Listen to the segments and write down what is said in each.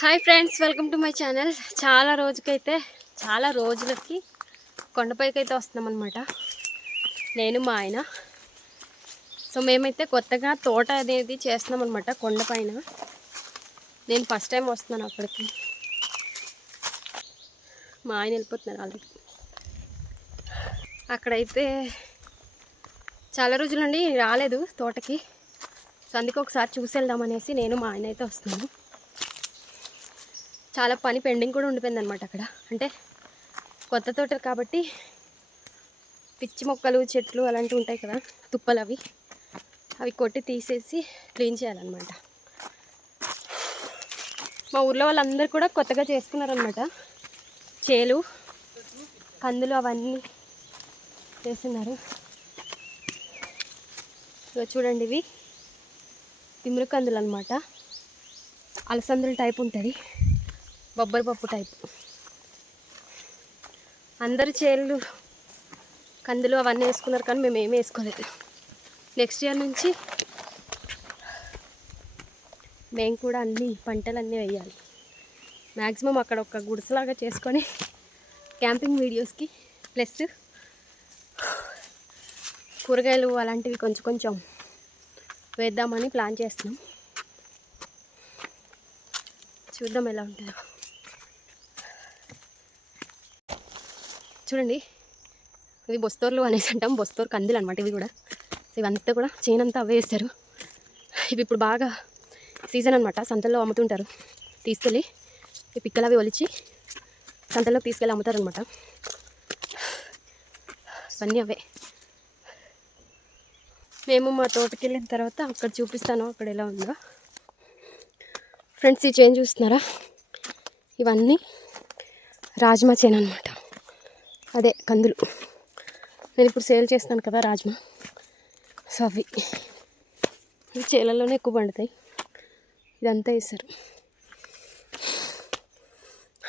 Hi friends, welcome to my channel. చాలా రోజులకి కొండపైకి అయితే వస్తున్నాం అనమాట, నేను మా ఆయన. సో మేమైతే కొత్తగా తోట అనేది చేస్తున్నాం అనమాట కొండపైన. నేను ఫస్ట్ టైం వస్తున్నాను అక్కడికి. మా ఆయన వెళ్ళిపోతున్నారు ఆల్రెడీ. అక్కడైతే చాలా రోజుల నుండి రాలేదు తోటకి. సో అందుకే ఒకసారి చూసి వెళ్దామనేసి నేను మా ఆయన అయితే వస్తున్నాను. చాలా పని పెండింగ్ కూడా ఉండిపోయింది అనమాట అక్కడ. అంటే కొత్త తోట కాబట్టి పిచ్చి మొక్కలు, చెట్లు అలాంటివి ఉంటాయి కదా, తుప్పలు, అవి కొట్టి తీసేసి క్లీన్ చేయాలన్నమాట. మా ఊర్లో వాళ్ళందరూ కూడా కొత్తగా చేసుకున్నారనమాట. చేలు, కందులు అవన్నీ చేస్తున్నారు. ఇక చూడండి, ఇవి తిమ్మిరి కందులు అనమాట. అలసందల టైప్ ఉంటుంది, బొబ్బరి పప్పు టైప్. అందరు చేలు, కందులు అవన్నీ వేసుకున్నారు, కానీ మేము ఏమీ వేసుకోలేదు. నెక్స్ట్ ఇయర్ నుంచి మేము కూడా అన్ని పంటలన్నీ వేయాలి. మ్యాక్సిమం అక్కడ ఒక గుడిసెలాగా చేసుకొని క్యాంపింగ్ వీడియోస్కి ప్లస్ కూరగాయలు అలాంటివి కొంచెం కొంచెం వేద్దామని ప్లాన్ చేస్తున్నాం. చూద్దాం ఎలా ఉంటుందో. చూడండి, ఇవి బొస్తోర్లు అనేసి అంటాం, బొస్తోర్ కందులు అనమాట ఇవి కూడా. సో ఇవంతా కూడా చేనంతా అవే వేస్తారు. ఇవి ఇప్పుడు బాగా సీజన్ అనమాట, సంతల్లో అమ్ముతుంటారు. తీసుకెళ్ళి ఈ పిక్కలు అవి ఒలిచి సంతల్లోకి తీసుకెళ్ళి అమ్ముతారు అనమాట. ఇవన్నీ అవే. మేము మా తోటకి వెళ్ళిన తర్వాత అక్కడ చూపిస్తాను అక్కడ ఎలా ఉందో. ఫ్రెండ్స్, ఈ చేను చూస్తున్నారా, ఇవన్నీ రాజ్మా చేను అనమాట. అదే కందులు. నేను ఇప్పుడు సేల్ చేస్తాను కదా రాజ్మా. సో అవి చేలల్లోనే ఎక్కువ పండుతాయి. ఇదంతా వేస్తారు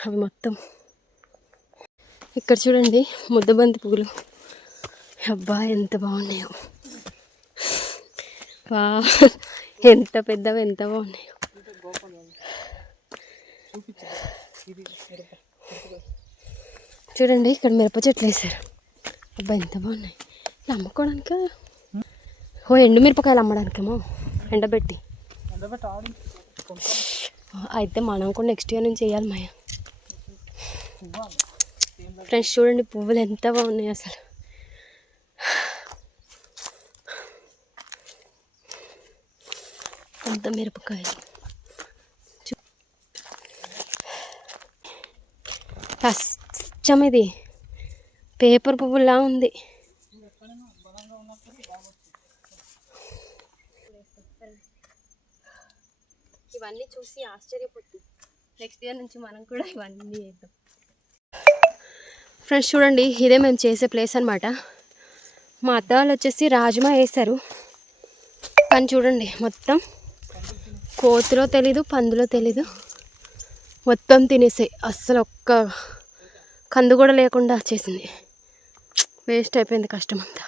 అవి మొత్తం. ఇక్కడ చూడండి, ముద్దబంతి పువ్వులు. అబ్బా ఎంత బాగున్నాయో, వా ఎంత పెద్దవి, ఎంత బాగున్నాయో. చూడండి, ఇక్కడ మిరప చెట్లు వేసారు. అబ్బా ఎంత బాగున్నాయి. ఇలా అమ్ముకోవడానిక, ఎండు మిరపకాయలు అమ్మడానికేమో ఎండబెట్టి. అయితే మనం కూడా నెక్స్ట్ ఇయర్ నుంచి చేయాలి మాయ. ఫ్రెండ్స్ చూడండి, పువ్వులు ఎంత బాగున్నాయి అసలు. అంత మిరపకాయలు. అచ్చం ఇది పేపర్ పువ్వులా ఉంది. ఇవన్నీ చూసి ఆశ్చర్యపోతుంది. నెక్స్ట్ ఇయర్ నుంచి మనం కూడా ఇవన్నీ చేద్దాం. ఫ్రెండ్స్ చూడండి, ఇదే మేము చేసే ప్లేస్ అనమాట. మా అత్త వాళ్ళు వచ్చేసి రాజ్మా వేశారు, కానీ చూడండి మొత్తం కోతులో తెలీదు, పందులో తెలీదు, మొత్తం తినేసాయి. అస్సలు ఒక్క కందు కూడా లేకుండా వచ్చేసింది. వేస్ట్ అయిపోయింది కష్టం అంతా.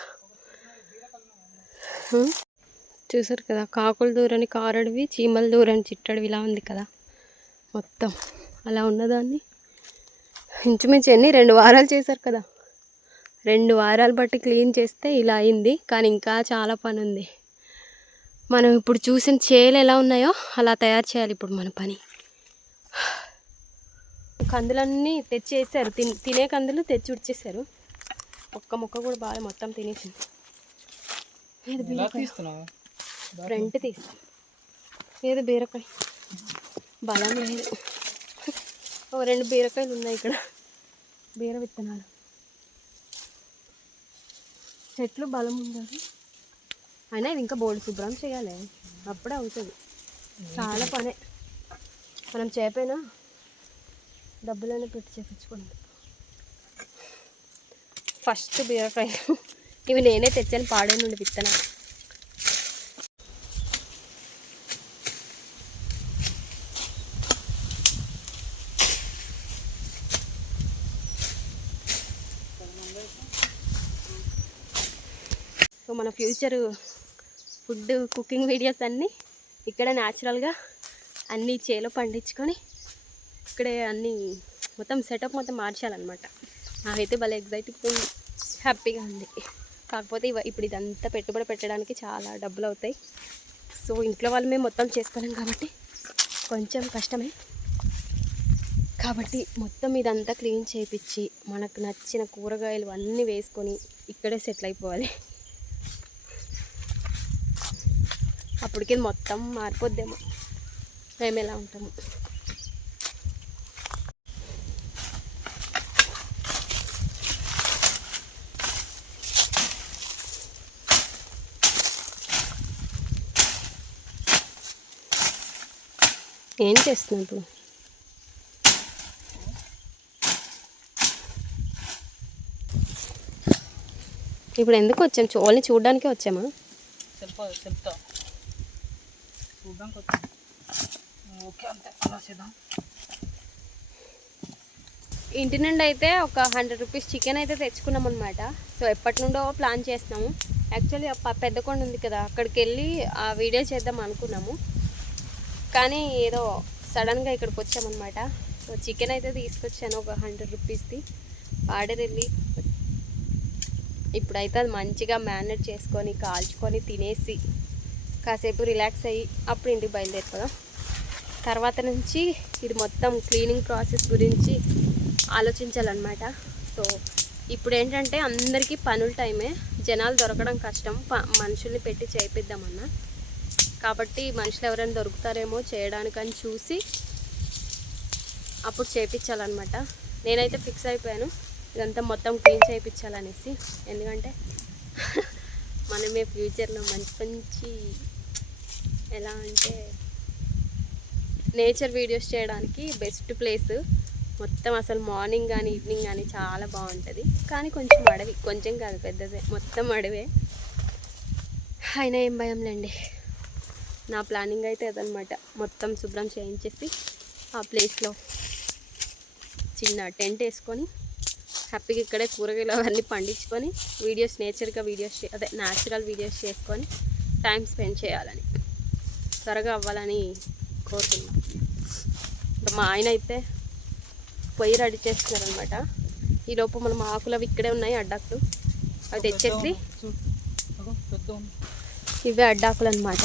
చూసారు కదా, కాకులు దూరని కారడివి, చీమలు దూరని చిట్టడివి ఇలా ఉంది కదా. మొత్తం అలా ఉన్నదాన్ని ఇంచుమించు 2 వారాలు చేశారు కదా. 2 వారాలు బట్టి క్లీన్ చేస్తే ఇలా అయింది. కానీ ఇంకా చాలా పని ఉంది. మనం ఇప్పుడు చూసిన చేలు ఎలా ఉన్నాయో అలా తయారు చేయాలి ఇప్పుడు మన పని. కందులన్నీ తెచ్చేసారు, తినే కందులు తెచ్చి ఉడిచేసారు. ఒక్క ముక్క కూడా బాగా మొత్తం తినేసింది. ఫ్రంట్ తీస్తాం. ఏదో బీరకాయ బలం లేదు. 2 బీరకాయలు ఉన్నాయి ఇక్కడ, బీర విత్తనాలు. చెట్లు బలం ఉండాలి. అయినా ఇది ఇంకా బోర్డు శుభ్రం చేయాలి, అప్పుడే అవుతుంది. చాలా పనే. మనం చేపైనా డబ్బులైనా పెట్టి చేపించుకోండి. ఫస్ట్ బీరకాయలు ఇవి నేనే తెచ్చాను పాడే నుండి విత్తనాలు. సో మన ఫ్యూచర్ ఫుడ్ కుకింగ్ వీడియోస్ అన్నీ ఇక్కడ న్యాచురల్గా అన్నీ చేలో పండించుకొని ఇక్కడే అన్నీ మొత్తం సెటప్ మొత్తం మార్చాలన్నమాట. నాకైతే భలే ఎగ్జైటింగ్ ఉంది, హ్యాపీగా ఉంది. కాకపోతే ఇప్పుడు ఇదంతా పెట్టుబడి పెట్టడానికి చాలా డబ్బులు అవుతాయి. సో ఇంట్లో వాళ్ళు మేము మొత్తం చేసుకోలేం కాబట్టి కొంచెం కష్టమే. కాబట్టి మొత్తం ఇదంతా క్లీన్ చేయించి మనకు నచ్చిన కూరగాయలు అన్నీ వేసుకొని ఇక్కడే సెటిల్ అయిపోవాలి. అప్పటికి మొత్తం మారిపోద్దేమో మేము ఎలా ఉంటాము. ఏం చేస్తున్నావు ఇప్పుడు? ఇప్పుడు ఎందుకు వచ్చాము? ఓన్లీ చూడడానికే వచ్చామా? ఇంటి నుండి అయితే ఒక 100 రూపీస్ చికెన్ అయితే తెచ్చుకున్నాం అనమాట. సో ఎప్పటి నుండో ప్లాన్ చేస్తున్నాము. యాక్చువల్లీ పెద్ద కొండ ఉంది కదా, అక్కడికి వెళ్ళి ఆ వీడియో చేద్దాం అనుకున్నాము. కానీ ఏదో సడన్గా ఇక్కడికి వచ్చామన్నమాట. సో చికెన్ అయితే తీసుకొచ్చాను ఒక 100 రూపీస్ది. ఆర్డర్ వెళ్ళి ఇప్పుడైతే అది మంచిగా మ్యారినేట్ చేసుకొని కాల్చుకొని తినేసి కాసేపు రిలాక్స్ అయ్యి అప్పుడు ఇంటికి బయలుదేరిపోదాం. తర్వాత నుంచి ఇది మొత్తం క్లీనింగ్ ప్రాసెస్ గురించి ఆలోచించాలన్నమాట. సో ఇప్పుడు ఏంటంటే అందరికీ పనుల టైమే, జనాలు దొరకడం కష్టం, మనుషుల్ని పెట్టి చేయిద్దామన్నా. కాబట్టి మనుషులు ఎవరైనా దొరుకుతారేమో చేయడానికని చూసి అప్పుడు చేయించాలన్నమాట. నేనైతే ఫిక్స్ అయిపోయాను ఇదంతా మొత్తం క్లీన్ చేయించాలనేసి. ఎందుకంటే మనమే ఫ్యూచర్లో మంచి మంచి ఎలా అంటే నేచర్ వీడియోస్ చేయడానికి బెస్ట్ ప్లేస్. మొత్తం అసలు మార్నింగ్ కానీ ఈవినింగ్ కానీ చాలా బాగుంటుంది. కానీ కొంచెం అడవి, కొంచెం కాదు పెద్దదే, మొత్తం అడవే. అయినా ఏం భయంలేండి. నా ప్లానింగ్ అయితే అదనమాట. మొత్తం శుభ్రం చేయించేసి ఆ ప్లేస్లో చిన్న టెంట్ వేసుకొని హ్యాపీగా ఇక్కడే కూరగాయలు అవన్నీ పండించుకొని వీడియోస్ న్యాచురల్ వీడియోస్ చేసుకొని టైం స్పెండ్ చేయాలని, త్వరగా అవ్వాలని కోరుకున్నాం. మా ఆయన అయితే పొయ్యి రెడీ చేస్తున్నారనమాట. ఈలోపు మనం ఆకులు అవి ఇక్కడే ఉన్నాయి, అడ్డాకులు అవి తెచ్చేసి, ఇవే అడ్డాకులు అనమాట.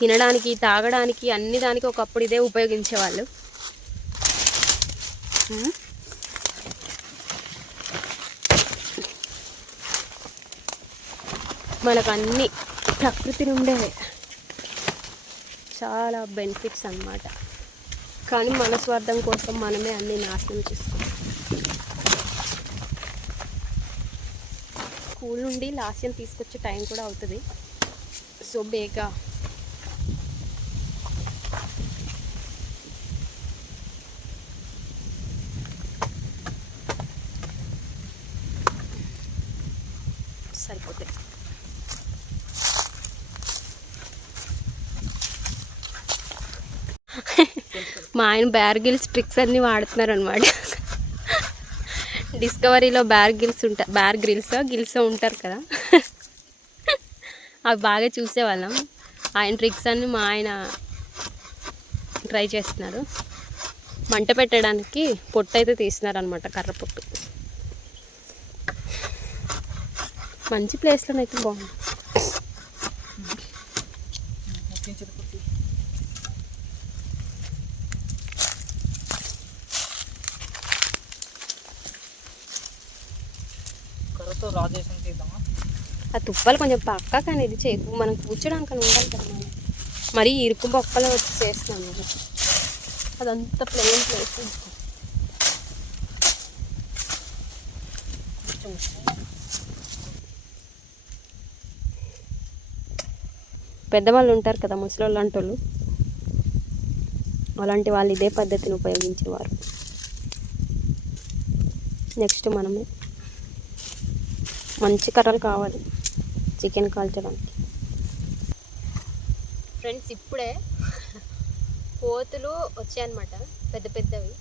తినడానికి తాగడానికి అన్ని దానికి ఒకప్పుడు ఇదే ఉపయోగించేవాళ్ళు. మనకు అన్నీ ప్రకృతి నుండే చాలా బెనిఫిట్స్ అన్నమాట. కానీ మన స్వార్థం కోసం మనమే అన్నీ నాశనం చేసుకోవాలి. స్కూల్ నుండి లాస్యం తీసుకొచ్చే టైం కూడా అవుతుంది. సో బేగా సరిపోతాయి. మా ఆయన బేర్ గిల్స్ ట్రిక్స్ అన్నీ వాడుతున్నారు అనమాట. డిస్కవరీలో బేర్ గిల్స్ ఉంటారు కదా, అవి బాగా చూసేవాళ్ళం. ఆయన ట్రిక్స్ అన్నీ మా ఆయన ట్రై చేస్తున్నారు. మంట పెట్టడానికి పొట్టు అయితే తీస్తున్నారు అనమాట, కర్ర పొట్టు. మంచి ప్లేస్లోనైతే బాగుంది. ఆ తుప్పలు కొంచెం పక్కా, కానీ ఇది చేయకు, మనం కూర్చోడానికి అని ఉండాలి కదా. మరి ఇరుకు బొక్కలు వచ్చి చేస్తున్నాను కదా, అదంతా ప్లెయిన్ ప్లేస్. పెద్దవాళ్ళు ఉంటారు కదా, ముసలోళ్ళు అంటోళ్ళు, అలాంటి వాళ్ళు ఇదే పద్ధతిని ఉపయోగించేవారు. నెక్స్ట్ మనమే మంచి కర్రలు కావాలి చికెన్ కాల్చడానికి. ఫ్రెండ్స్ ఇప్పుడే కోతులు వచ్చాయన్నమాట, పెద్ద పెద్దవి.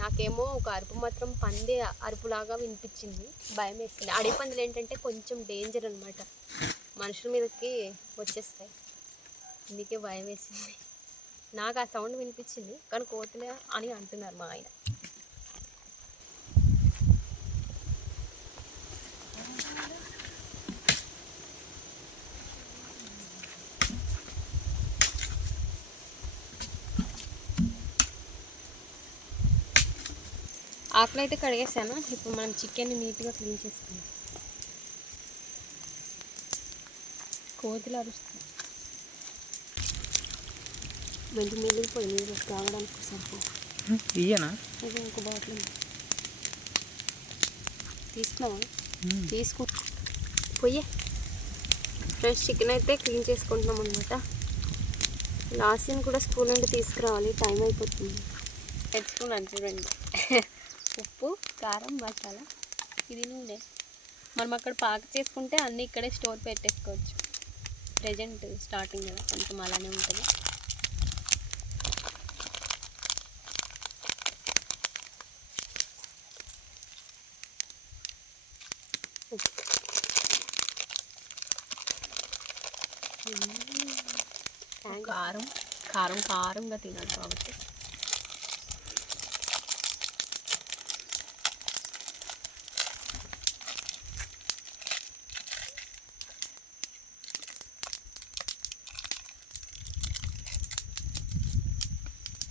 నాకేమో ఒక అరుపు మాత్రం పంది అరుపులాగా వినిపించింది, భయం వేసింది. అడవి పందులు ఏంటంటే కొంచెం డేంజర్ అనమాట, మనుషుల మీదకి వచ్చేస్తాయి, అందుకే భయం వేసింది. నాకు ఆ సౌండ్ వినిపించింది, కానీ కోతులే అని అంటున్నారు మా ఆయన. ఆకులు అయితే కడిగేసాను. ఇప్పుడు మనం చికెన్ నీట్గా క్లీన్ చేసుకుందాం. కోతులు అరుస్తాయి. మంచి మిగిలిపోయి నీళ్ళు తాగడానికి సరిపో ఇయ్యనా ఇది ఇంకో బాటిల్ తీసుకున్నావా? తీసుకు పొయ్యే. ఫ్రెష్ చికెన్ అయితే క్లీన్ చేసుకుంటున్నాం అనమాట. లాస్ట్ని కూడా స్కూల్ నుండి తీసుకురావాలి, టైం అయిపోతుంది. తెచ్చుకున్నాను చూడండి. ఉప్పు, కారం, మసాలా, ఇది నూనె. మనం అక్కడ పాక చేసుకుంటే అన్నీ ఇక్కడే స్టోర్ పెట్టేసుకోవచ్చు. ప్రజెంట్ స్టార్టింగ్ కదా, కొంచెం అలానే ఉంటుంది. కారం కారం కారంగా తినాలి కాబట్టి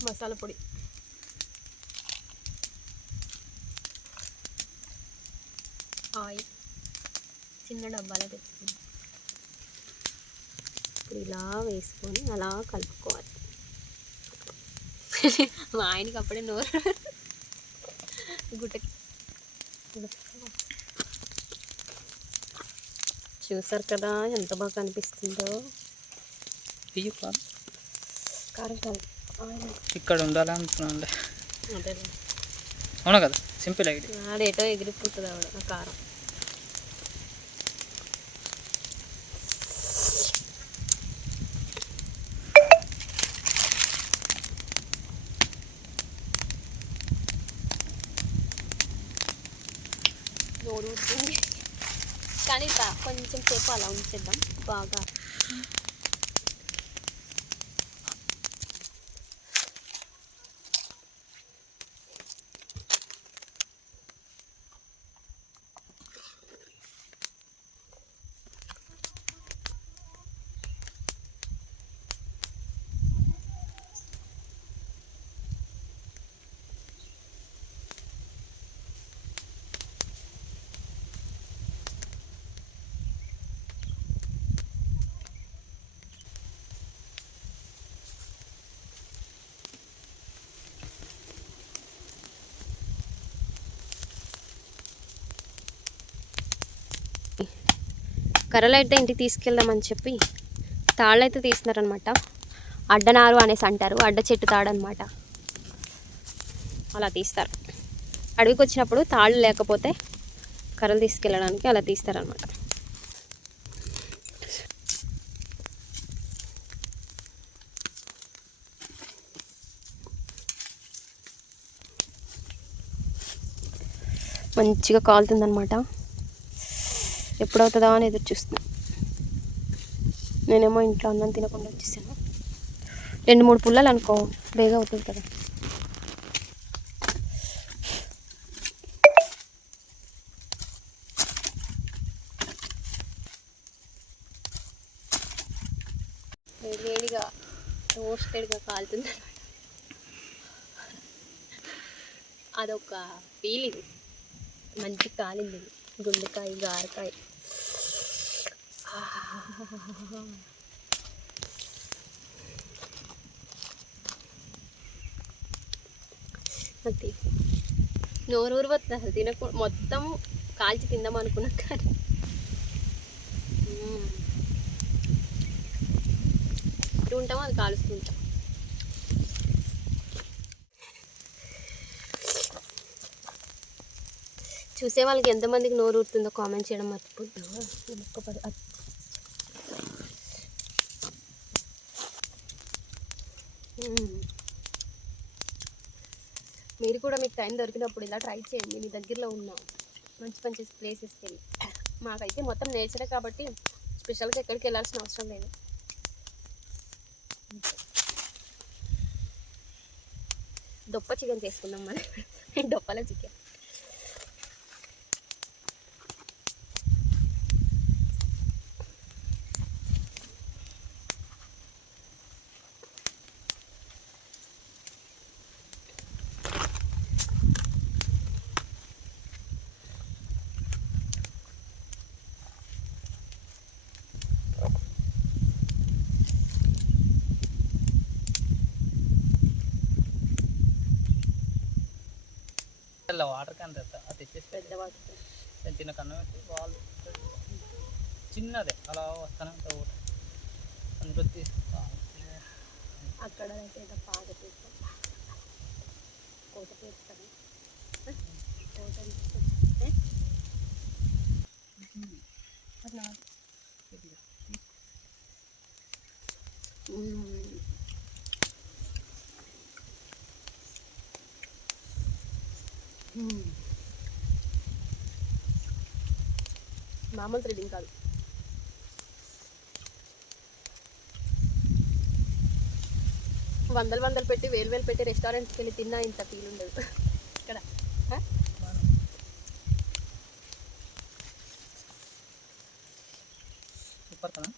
మసాలా పొడి, ఆయిల్ చిన్న డబ్బాలో తెచ్చుకుంది. ఇప్పుడు ఇలా వేసుకొని అలా కలుపుకోవాలి. మా ఆయనకి అప్పుడే నోరు గుట్టకి. చూసారు కదా ఎంత బాగా కనిపిస్తుందో. కారం కాదు, ఇక్కడ ఉండాలి అనుకున్నాండి. అదే అవునా కదా, సింపుల్ ఐడియా. ఆడేటో ఎగిరిపోతుంది ఆవిడ ఆ కారం. నోరు ఊరుతుంది, కానీ కొంచెం సేపు అలా ఉంచేద్దాం బాగా. కర్రలు అయితే ఇంటికి తీసుకెళ్దామని చెప్పి తాళ్ళు అయితే తీస్తున్నారనమాట. అడ్డనారు అనేసి అంటారు, అడ్డ చెట్టు తాడు అనమాట. అలా తీస్తారు. అడవికి వచ్చినప్పుడు తాళ్ళు లేకపోతే కర్రలు తీసుకెళ్ళడానికి అలా తీస్తారనమాట. మంచిగా కాలుతుందనమాట. ఎప్పుడవుతుందా అని ఎదురు చూస్తున్నాను. నేనేమో ఇంట్లో అన్నం తినకుండా వచ్చేసాను. 2-3 పుల్లలు అనుకో, బేగా అవుతుంది కదా. వేడిగా రోస్టెడ్గా కాలుతుంది. అదొక ఫీలింగ్. మంచి కాలింది. గుండెకాయ, గారకాయ. అది నోరూరు పోతుంది అసలు. మొత్తం కాల్చి తిందాం అనుకున్నాం కానీ ఉంటాం, అది కాలుస్తుంటాం. చూసే వాళ్ళకి ఎంతమందికి నోరు ఊరుతుందో కామెంట్ చేయడం మర్చిపోద్దు. మీరు కూడా మీకు టైం దొరికినప్పుడు ఇలా ట్రై చేయండి. మీ దగ్గరలో ఉన్న మంచి మంచి ప్లేసెస్కి వెళ్ళి. మాకైతే మొత్తం నేచరే కాబట్టి స్పెషల్గా ఎక్కడికి వెళ్ళాల్సిన అవసరం లేదు. దొప్ప చికెన్ చేసుకుందాం మరి. డొప్పల చికెన్. వాటర్ క్యాన్ తెస్తా అది తెచ్చేసి పెద్ద వాటర్ నేను చిన్న కన్ను పెట్టి వాళ్ళు చిన్నదే అలా వస్తానే ఉంటుంది ఒకటి అందులో తీసుకుంటా. అక్కడ పాత తీస్తాం కోట తీస్తాను కోట అట్లా మామూలు థ్రెడింగ్ కాదు. వందలు పెట్టి వేలు పెట్టి రెస్టారెంట్కి వెళ్ళి తిన్నా ఇంత ఫీల్ ఉండదు ఇక్కడ. సూపర్ కదా.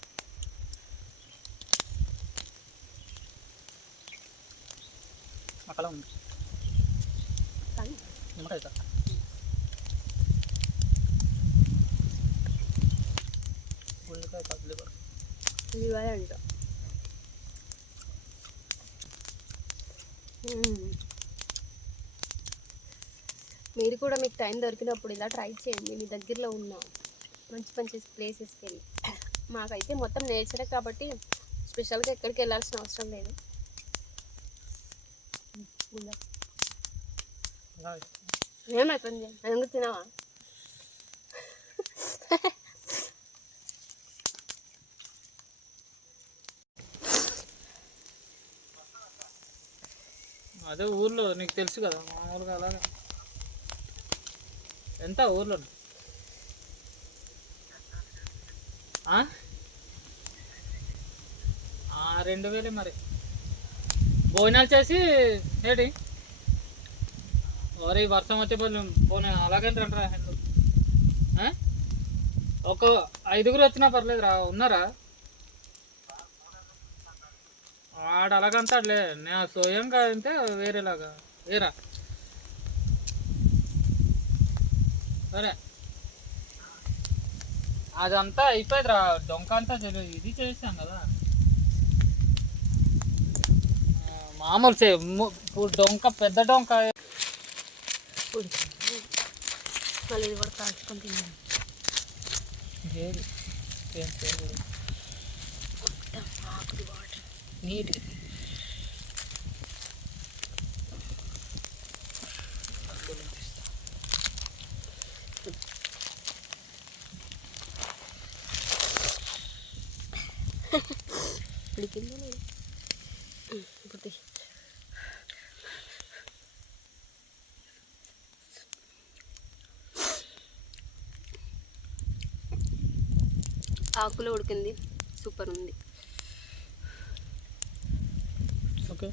అక్కడ ఉంది నిమ్మకాయ గుండెకాయ కదులు ఇవాళ అంట. మీరు కూడా మీకు టైం దొరికినప్పుడు ఇలా ట్రై చేయండి. మీ దగ్గరలో ఉన్న మంచి మంచి ప్లేసెస్కి వెళ్ళి. మాకైతే మొత్తం నేచరే కాబట్టి స్పెషల్గా ఎక్కడికి వెళ్ళాల్సిన అవసరం లేదు. ఏమైపోయింది ఎందుకు తినావా? అదే ఊర్లో నీకు తెలుసు కదా మామూలుగా అలాగా. ఎంత ఊర్లో 2000 మరి భోజనాలు చేసి ఏంటి ఓరే వర్షం వచ్చే పోనీ అలాగేంటంటారా ఒక 5గురు వచ్చినా పర్లేదు రా ఉన్నారా ఆడ అలాగంటాడులే. నేను స్వయంగా అంటే వేరేలాగా వేరా సరే అదంతా అయిపోయింది రా. డొంక అంతా ఇది చేసాం కదా మామూలు డొంక పెద్ద డొంక మళ్ళీ ఇది కూడా కాల్చుకొని తిన్నాను. నీట్గా ఉడికిందో లేదు ఇప్పుడు ఆకులో ఉడికింది. సూపర్ ఉంది. ఓకే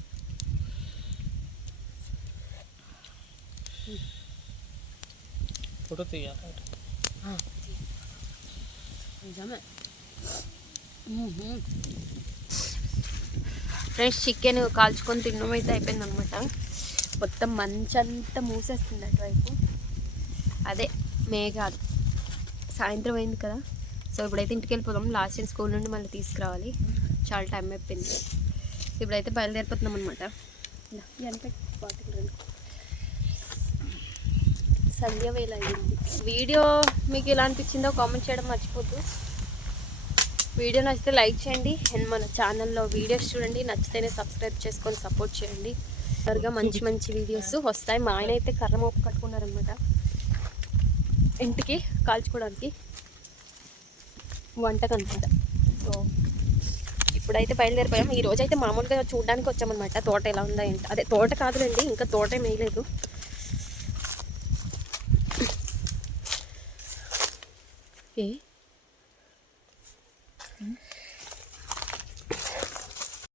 ఫోటో తీయాలి నిజమే. ఫ్రెష్ చికెన్ కాల్చుకొని తినడం అయితే అయిపోయింది అనమాట. మొత్తం మంచంతా మూసేస్తుంది అటువైపు. అదే మేఘాలు. సాయంత్రం అయింది కదా, సో ఇప్పుడైతే ఇంటికి వెళ్ళిపోదాం. లాస్ట్ ఇయర్ స్కూల్ నుండి మళ్ళీ తీసుకురావాలి. చాలా టైం అయిపోయింది. ఇప్పుడైతే బయలుదేరిపోతున్నాం అనమాట. సంధ్య వేళ అయింది. వీడియో మీకు ఎలా అనిపించిందో కామెంట్ చేయడం మర్చిపోద్దు. వీడియో నచ్చితే లైక్ చేయండి అండ్ మన ఛానల్లో వీడియోస్ చూడండి. నచ్చితేనే సబ్స్క్రైబ్ చేసుకొని సపోర్ట్ చేయండి. త్వరగా మంచి మంచి వీడియోస్ వస్తాయి. మా ఆయన అయితే కర్ర మోపు కట్టుకున్నారనమాట ఇంటికి కాల్చుకోవడానికి వంటకు అనమాట. సో ఇప్పుడైతే బయలుదేరిపోయాం. ఈ రోజు అయితే మామూలుగా చూడడానికి వచ్చామన్నమాట. తోట ఎలా ఉందా ఏంటి, అదే తోట కాదులేండి, ఇంకా తోట ఏం వేయలేదు.